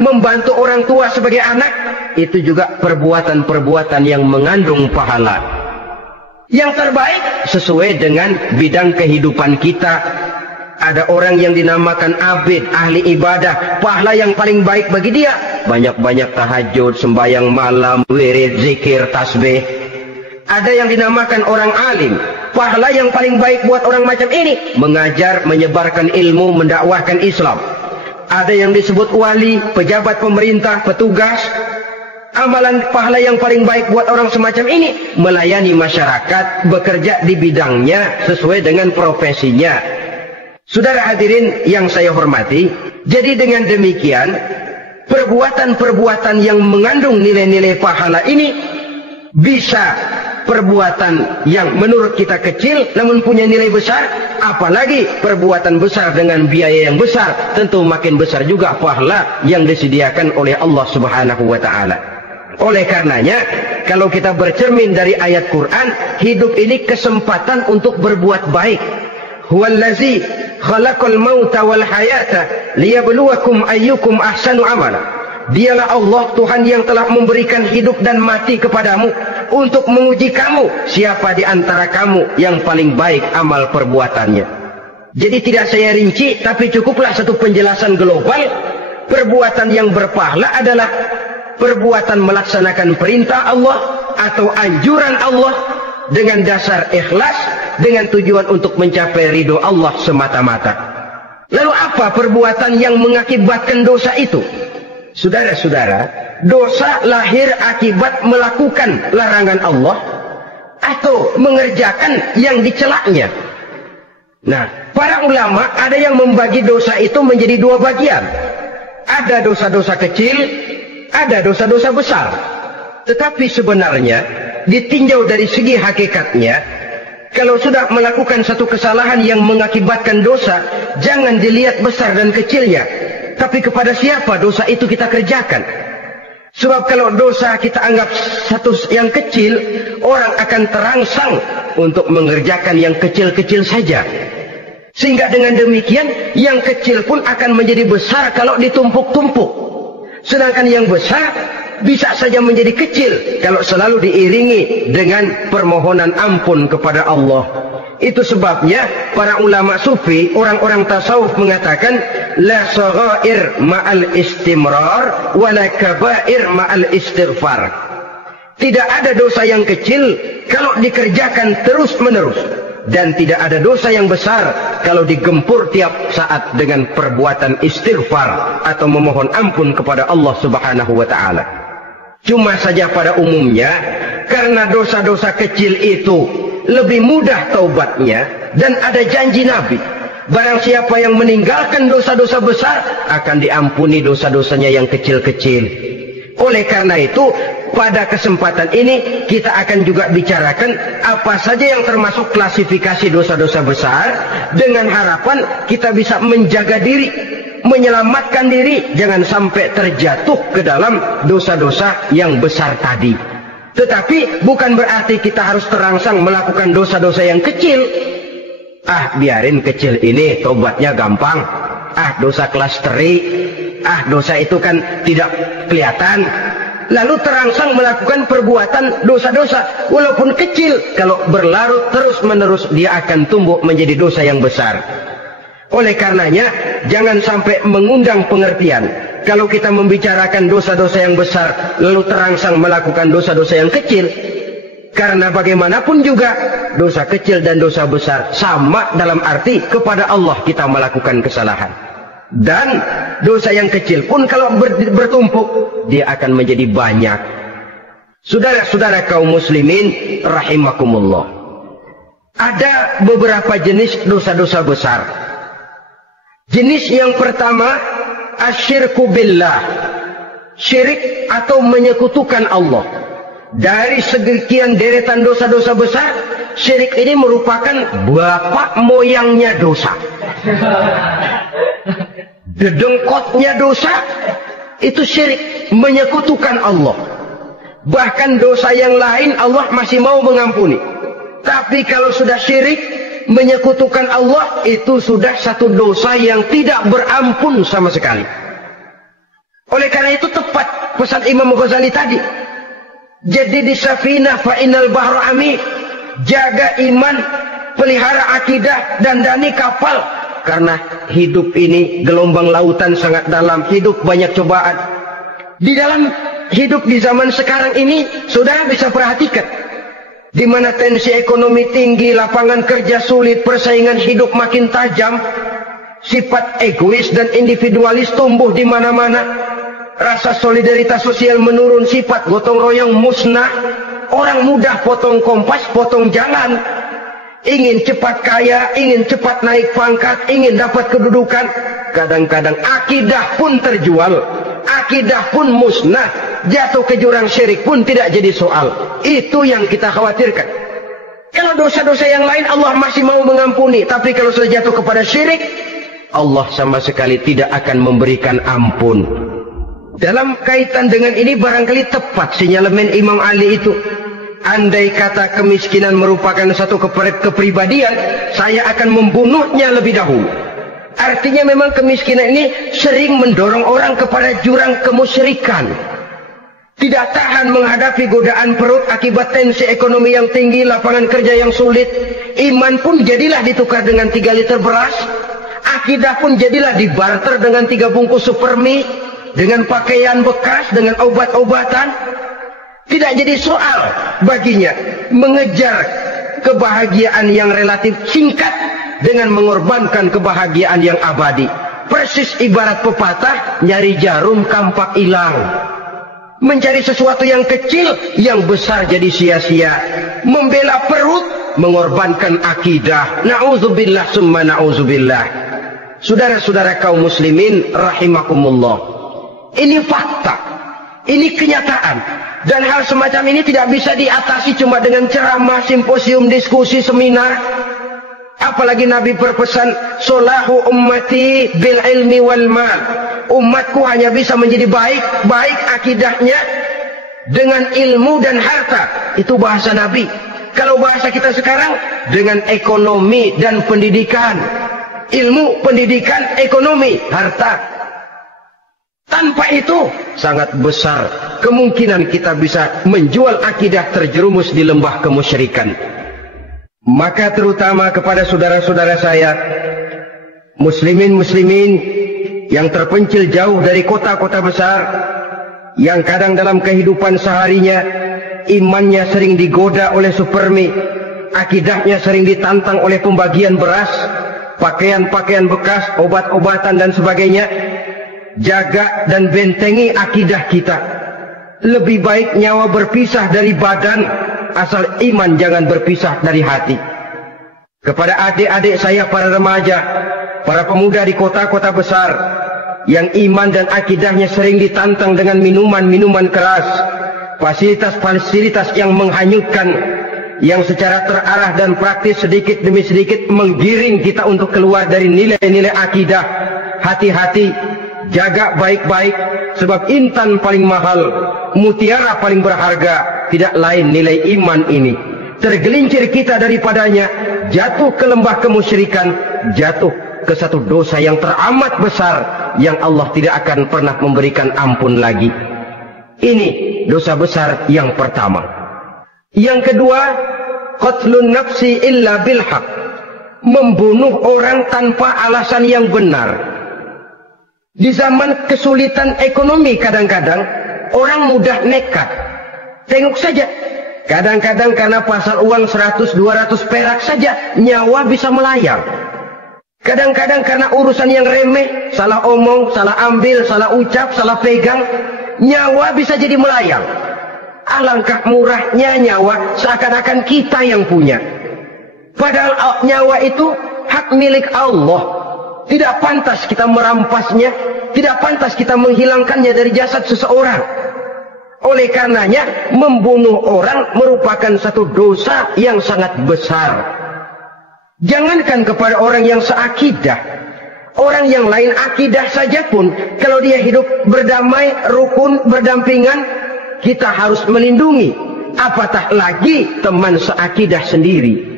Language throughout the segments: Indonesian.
membantu orang tua sebagai anak, itu juga perbuatan-perbuatan yang mengandung pahala. Yang terbaik sesuai dengan bidang kehidupan kita. Ada orang yang dinamakan abid, ahli ibadah, pahala yang paling baik bagi dia banyak-banyak tahajud, sembahyang malam, wirid, zikir, tasbih. Ada yang dinamakan orang alim, pahala yang paling baik buat orang macam ini mengajar, menyebarkan ilmu, mendakwahkan Islam. Ada yang disebut wali, pejabat pemerintah, petugas. Amalan pahala yang paling baik buat orang semacam ini melayani masyarakat, bekerja di bidangnya sesuai dengan profesinya. Saudara hadirin yang saya hormati, jadi dengan demikian perbuatan-perbuatan yang mengandung nilai-nilai pahala ini bisa perbuatan yang menurut kita kecil namun punya nilai besar, apalagi perbuatan besar dengan biaya yang besar, tentu makin besar juga pahala yang disediakan oleh Allah Subhanahu wa taala. Oleh karenanya, kalau kita bercermin dari ayat Quran, hidup ini kesempatan untuk berbuat baik. Huwallazi khalaqal mauta wal hayata liyabluwakum ayyukum ahsanu amala. Dialah Allah Tuhan yang telah memberikan hidup dan mati kepadamu untuk menguji kamu siapa di antara kamu yang paling baik amal perbuatannya. Jadi tidak saya rinci, tapi cukuplah satu penjelasan global. Perbuatan yang berpahala adalah perbuatan melaksanakan perintah Allah atau anjuran Allah dengan dasar ikhlas, dengan tujuan untuk mencapai ridho Allah semata-mata. Lalu apa perbuatan yang mengakibatkan dosa itu? Saudara-saudara, dosa lahir akibat melakukan larangan Allah atau mengerjakan yang dicelaknya. Nah, para ulama ada yang membagi dosa itu menjadi dua bagian. Ada dosa-dosa kecil, ada dosa-dosa besar. Tetapi sebenarnya ditinjau dari segi hakikatnya, kalau sudah melakukan satu kesalahan yang mengakibatkan dosa, jangan dilihat besar dan kecilnya, tapi kepada siapa dosa itu kita kerjakan. Sebab kalau dosa kita anggap satu yang kecil, orang akan terangsang untuk mengerjakan yang kecil-kecil saja. Sehingga dengan demikian, yang kecil pun akan menjadi besar kalau ditumpuk-tumpuk. Sedangkan yang besar bisa saja menjadi kecil kalau selalu diiringi dengan permohonan ampun kepada Allah. Itu sebabnya para ulama sufi, orang-orang tasawuf mengatakan la saghair ma'al istimrar wa la kabair ma'al istighfar. Tidak ada dosa yang kecil kalau dikerjakan terus-menerus, dan tidak ada dosa yang besar kalau digempur tiap saat dengan perbuatan istighfar atau memohon ampun kepada Allah Subhanahu wa taala. Cuma saja pada umumnya, karena dosa-dosa kecil itu lebih mudah taubatnya, dan ada janji Nabi, barang siapa yang meninggalkan dosa-dosa besar akan diampuni dosa-dosanya yang kecil-kecil. Oleh karena itu, pada kesempatan ini kita akan juga bicarakan apa saja yang termasuk klasifikasi dosa-dosa besar, dengan harapan kita bisa menjaga diri, menyelamatkan diri, jangan sampai terjatuh ke dalam dosa-dosa yang besar tadi. Tetapi bukan berarti kita harus terangsang melakukan dosa-dosa yang kecil. Biarin kecil ini, tobatnya gampang. Dosa kelas teri. Dosa itu kan tidak kelihatan. Lalu terangsang melakukan perbuatan dosa-dosa walaupun kecil, kalau berlarut terus-menerus dia akan tumbuh menjadi dosa yang besar. Oleh karenanya jangan sampai mengundang pengertian kalau kita membicarakan dosa-dosa yang besar lalu terangsang melakukan dosa-dosa yang kecil, karena bagaimanapun juga dosa kecil dan dosa besar sama dalam arti kepada Allah kita melakukan kesalahan. Dan dosa yang kecil pun kalau bertumpuk, dia akan menjadi banyak. Saudara-saudara kaum muslimin rahimakumullah, ada beberapa jenis dosa-dosa besar. Jenis yang pertama, asyirku billah, syirik atau menyekutukan Allah. Dari sekian deretan dosa-dosa besar, syirik ini merupakan bapak moyangnya dosa. Dedengkotnya dosa itu syirik, menyekutukan Allah. Bahkan dosa yang lain Allah masih mau mengampuni, tapi kalau sudah syirik, menyekutukan Allah, itu sudah satu dosa yang tidak berampun sama sekali. Oleh Oleh karena itu tepat pesan Imam Ghazali tadi. Jadi di Safinah fa innal bahra amik. Jaga iman, pelihara akidah, dandani kapal. Karena hidup ini gelombang lautan sangat dalam, hidup banyak cobaan. Di dalam hidup di zaman sekarang ini, saudara bisa perhatikan, di mana tensi ekonomi tinggi, lapangan kerja sulit, persaingan hidup makin tajam, sifat egois dan individualis tumbuh di mana-mana, rasa solidaritas sosial menurun, sifat gotong royong musnah, orang mudah potong kompas, potong jalan, ingin cepat kaya, ingin cepat naik pangkat, ingin dapat kedudukan. Kadang-kadang akidah pun terjual, akidah pun musnah, jatuh ke jurang syirik pun tidak jadi soal. Itu yang kita khawatirkan. Kalau dosa-dosa yang lain Allah masih mau mengampuni, tapi kalau sudah jatuh kepada syirik, Allah sama sekali tidak akan memberikan ampun. Dalam kaitan dengan ini barangkali tepat sinyalemen Imam Ali itu. Andai kata kemiskinan merupakan satu kepribadian, saya akan membunuhnya lebih dahulu. Artinya memang kemiskinan ini sering mendorong orang kepada jurang kemusyrikan. Tidak tahan menghadapi godaan perut akibat tensi ekonomi yang tinggi, lapangan kerja yang sulit. Iman pun jadilah ditukar dengan 3 liter beras. Akidah pun jadilah dibarter dengan 3 bungkus supermi, dengan pakaian bekas, dengan obat-obatan. Tidak jadi soal baginya mengejar kebahagiaan yang relatif singkat dengan mengorbankan kebahagiaan yang abadi. Persis ibarat pepatah, nyari jarum kampak hilang. Mencari sesuatu yang kecil, yang besar jadi sia-sia. Membela perut, mengorbankan akidah. Na'udzubillah summa na'udzubillah. Saudara-saudara kaum muslimin rahimakumullah. Ini fakta. Ini kenyataan. Dan hal semacam ini tidak bisa diatasi cuma dengan ceramah, simposium, diskusi, seminar. Apalagi Nabi berpesan, solahu ummati bil ilmi wal mal. Umatku hanya bisa menjadi baik akidahnya dengan ilmu dan harta. Itu bahasa Nabi. Kalau bahasa kita sekarang, dengan ekonomi dan pendidikan. Ilmu, pendidikan, ekonomi, harta. Tanpa itu sangat besar kemungkinan kita bisa menjual akidah terjerumus di lembah kemusyrikan. Maka terutama kepada saudara-saudara saya, muslimin-muslimin yang terpencil jauh dari kota-kota besar, yang kadang dalam kehidupan seharinya imannya sering digoda oleh supermi, akidahnya sering ditantang oleh pembagian beras, pakaian-pakaian bekas, obat-obatan dan sebagainya. Jaga dan bentengi akidah kita. Lebih baik nyawa berpisah dari badan, asal iman jangan berpisah dari hati. Kepada adik-adik saya para remaja, para pemuda di kota-kota besar, yang iman dan akidahnya sering ditantang dengan minuman-minuman keras, fasilitas-fasilitas yang menghanyutkan, yang secara terarah dan praktis sedikit demi sedikit menggiring kita untuk keluar dari nilai-nilai akidah. Hati-hati. Jaga baik-baik, sebab intan paling mahal, mutiara paling berharga, tidak lain nilai iman ini. Tergelincir kita daripadanya, jatuh ke lembah kemusyrikan, jatuh ke satu dosa yang teramat besar, yang Allah tidak akan pernah memberikan ampun lagi. Ini dosa besar yang pertama. Yang kedua, qatlun nafsi illa bilhaq. Membunuh orang tanpa alasan yang benar. Di zaman kesulitan ekonomi kadang-kadang orang mudah nekat. Tengok saja. Kadang-kadang karena pasar uang 100-200 perak saja nyawa bisa melayang. Kadang-kadang karena urusan yang remeh, salah omong, salah ambil, salah ucap, salah pegang, nyawa bisa jadi melayang. Alangkah murahnya nyawa, seakan-akan kita yang punya. Padahal nyawa itu hak milik Allah. Tidak pantas kita merampasnya, tidak pantas kita menghilangkannya dari jasad seseorang. Oleh karenanya, membunuh orang merupakan satu dosa yang sangat besar. Jangankan kepada orang yang seakidah, orang yang lain akidah saja pun, kalau dia hidup berdamai, rukun, berdampingan, kita harus melindungi. Apatah lagi teman seakidah sendiri.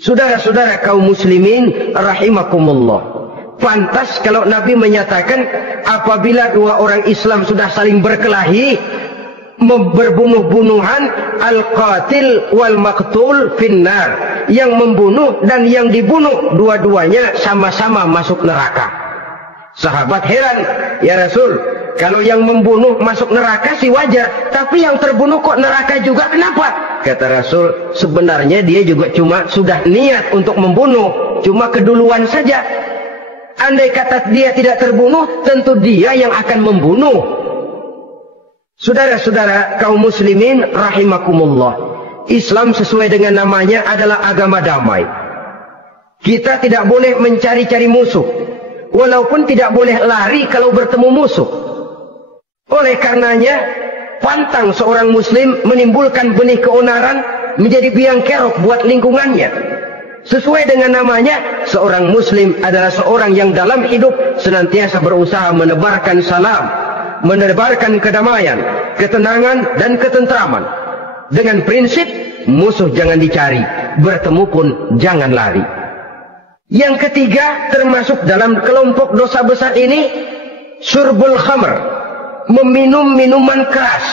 Saudara-saudara kaum muslimin rahimakumullah. Pantas kalau Nabi menyatakan apabila dua orang Islam sudah saling berkelahi, berbunuh-bunuhan, al-qatil wal maqtul finnar, yang membunuh dan yang dibunuh dua-duanya sama-sama masuk neraka. Sahabat heran, ya Rasul, kalau yang membunuh masuk neraka sih wajar, tapi yang terbunuh kok neraka juga, kenapa? Kata Rasul, sebenarnya dia juga cuma sudah niat untuk membunuh, cuma keduluan saja. Andai kata dia tidak terbunuh, tentu dia yang akan membunuh. Saudara-saudara kaum muslimin rahimakumullah, Islam sesuai dengan namanya adalah agama damai. Kita tidak boleh mencari-cari musuh, walaupun tidak boleh lari kalau bertemu musuh. Oleh karenanya, pantang seorang muslim menimbulkan benih keonaran menjadi biang kerok buat lingkungannya. Sesuai dengan namanya, seorang muslim adalah seorang yang dalam hidup senantiasa berusaha menebarkan salam, menebarkan kedamaian, ketenangan dan ketentraman. Dengan prinsip musuh jangan dicari, bertemu pun jangan lari. Yang ketiga, termasuk dalam kelompok dosa besar ini, syurbul khamr, meminum minuman keras.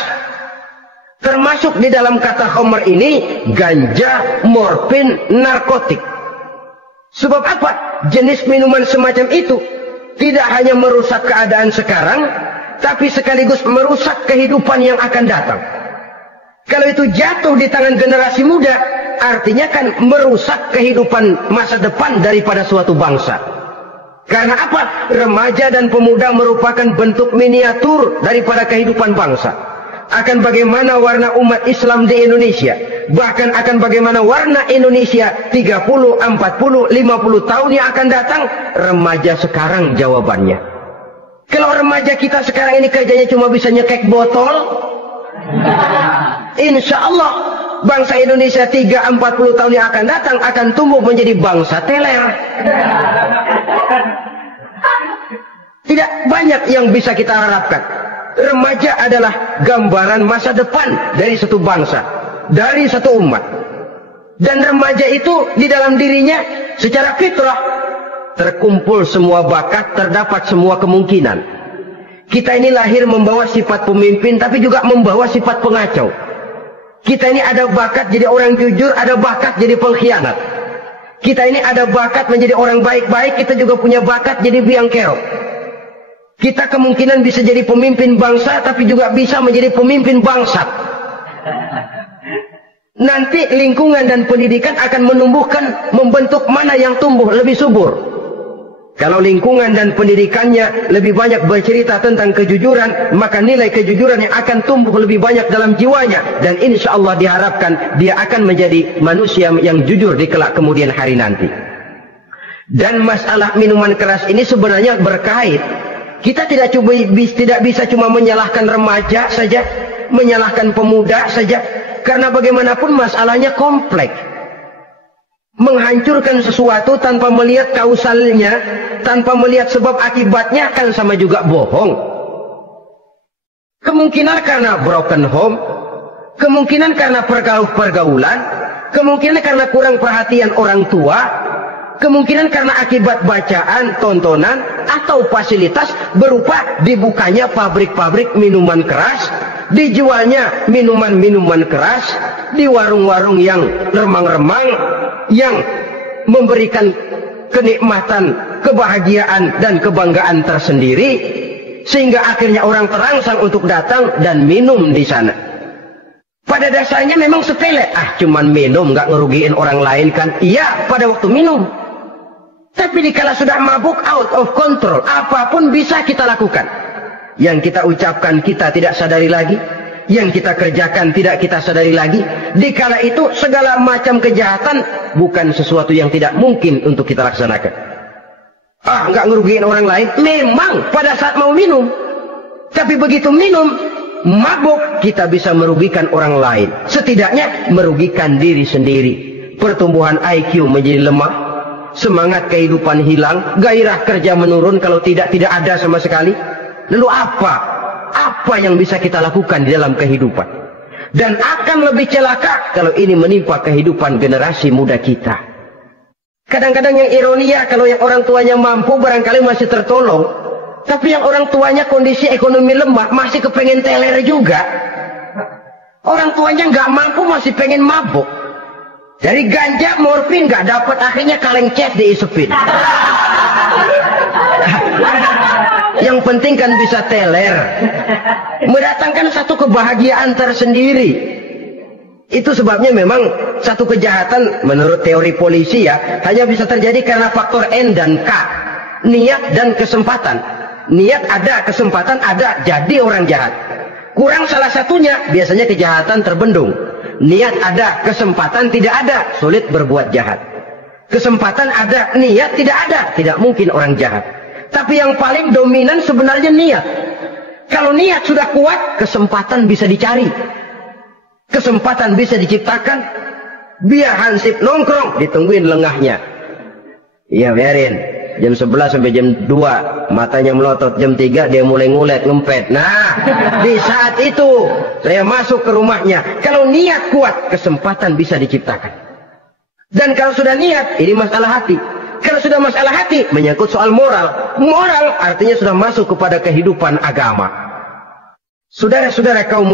Termasuk di dalam kata khamr ini ganja, morfin, narkotik. Sebab apa? Jenis minuman semacam itu tidak hanya merusak keadaan sekarang, tapi sekaligus merusak kehidupan yang akan datang. Kalau itu jatuh di tangan generasi muda, artinya kan merusak kehidupan masa depan daripada suatu bangsa. Karena apa? Remaja dan pemuda merupakan bentuk miniatur daripada kehidupan bangsa. Akan bagaimana warna umat Islam di Indonesia, bahkan akan bagaimana warna Indonesia 30, 40, 50 tahun yang akan datang, remaja sekarang jawabannya. Kalau remaja kita sekarang ini kerjanya cuma bisa nyekek botol, insya Allah bangsa Indonesia 30, 40 tahun yang akan datang akan tumbuh menjadi bangsa teler. Tidak banyak yang bisa kita harapkan. Remaja adalah gambaran masa depan dari satu bangsa, dari satu umat. Dan remaja itu di dalam dirinya secara fitrah terkumpul semua bakat, terdapat semua kemungkinan. Kita ini lahir membawa sifat pemimpin, tapi juga membawa sifat pengacau. Kita ini ada bakat jadi orang jujur, ada bakat jadi pengkhianat. Kita ini ada bakat menjadi orang baik-baik, kita juga punya bakat jadi biang kerok. Kita kemungkinan bisa jadi pemimpin bangsa, tapi juga bisa menjadi pemimpin bangsat. Nanti lingkungan dan pendidikan akan menumbuhkan, membentuk mana yang tumbuh lebih subur. Kalau lingkungan dan pendidikannya lebih banyak bercerita tentang kejujuran, maka nilai kejujuran yang akan tumbuh lebih banyak dalam jiwanya. Dan insya Allah diharapkan dia akan menjadi manusia yang jujur di kelak kemudian hari nanti. Dan masalah minuman keras ini sebenarnya berkait. Kita tidak bisa cuma menyalahkan remaja saja, menyalahkan pemuda saja, karena bagaimanapun masalahnya kompleks. Menghancurkan sesuatu tanpa melihat kausalnya, tanpa melihat sebab akibatnya kan sama juga bohong. Kemungkinan karena broken home, kemungkinan karena pergaulan, kemungkinan karena kurang perhatian orang tua, kemungkinan karena akibat bacaan, tontonan, atau fasilitas berupa dibukanya pabrik-pabrik minuman keras, dijualnya minuman-minuman keras, di warung-warung yang remang-remang, yang memberikan kenikmatan, kebahagiaan, dan kebanggaan tersendiri, sehingga akhirnya orang terangsang untuk datang dan minum di sana. Pada dasarnya memang sepele, cuman minum, nggak ngerugiin orang lain kan? Iya, pada waktu minum. Tapi dikala sudah mabuk, out of control, apapun bisa kita lakukan. Yang kita ucapkan kita tidak sadari lagi, yang kita kerjakan tidak kita sadari lagi. Dikala itu segala macam kejahatan bukan sesuatu yang tidak mungkin untuk kita laksanakan. Nggak ngerugiin orang lain, memang pada saat mau minum. Tapi begitu minum, mabuk, kita bisa merugikan orang lain. Setidaknya merugikan diri sendiri. Pertumbuhan IQ menjadi lemah, semangat kehidupan hilang, gairah kerja menurun, kalau tidak ada sama sekali. Lalu apa yang bisa kita lakukan di dalam kehidupan? Dan akan lebih celaka kalau ini menimpa kehidupan generasi muda kita. Kadang-kadang yang ironi ya, kalau yang orang tuanya mampu barangkali masih tertolong. Tapi yang orang tuanya kondisi ekonomi lemah masih kepengen teler juga. Orang tuanya nggak mampu masih pengen mabuk. Dari ganja, morfin nggak dapat, akhirnya kaleng cet diisepin. Yang penting kan bisa teler. Mendatangkan satu kebahagiaan tersendiri. Itu sebabnya memang satu kejahatan menurut teori polisi ya, hanya bisa terjadi karena faktor N dan K. Niat dan kesempatan. Niat ada, kesempatan ada, jadi orang jahat. Kurang salah satunya, biasanya kejahatan terbendung. Niat ada, kesempatan tidak ada, sulit berbuat jahat. Kesempatan ada, niat tidak ada, tidak mungkin orang jahat. Tapi yang paling dominan sebenarnya niat. Kalau niat sudah kuat, kesempatan bisa dicari. Kesempatan bisa diciptakan. Biar Hansip nongkrong, ditungguin lengahnya. Iya, biarin. Jam 11 sampai jam 2, matanya melotot. Jam 3 dia mulai ngulet, ngempet. Nah, di saat itu saya masuk ke rumahnya. Kalau niat kuat, kesempatan bisa diciptakan. Dan kalau sudah niat, ini masalah hati. Kalau sudah masalah hati, menyangkut soal moral. Moral artinya sudah masuk kepada kehidupan agama. Saudara-saudara kaum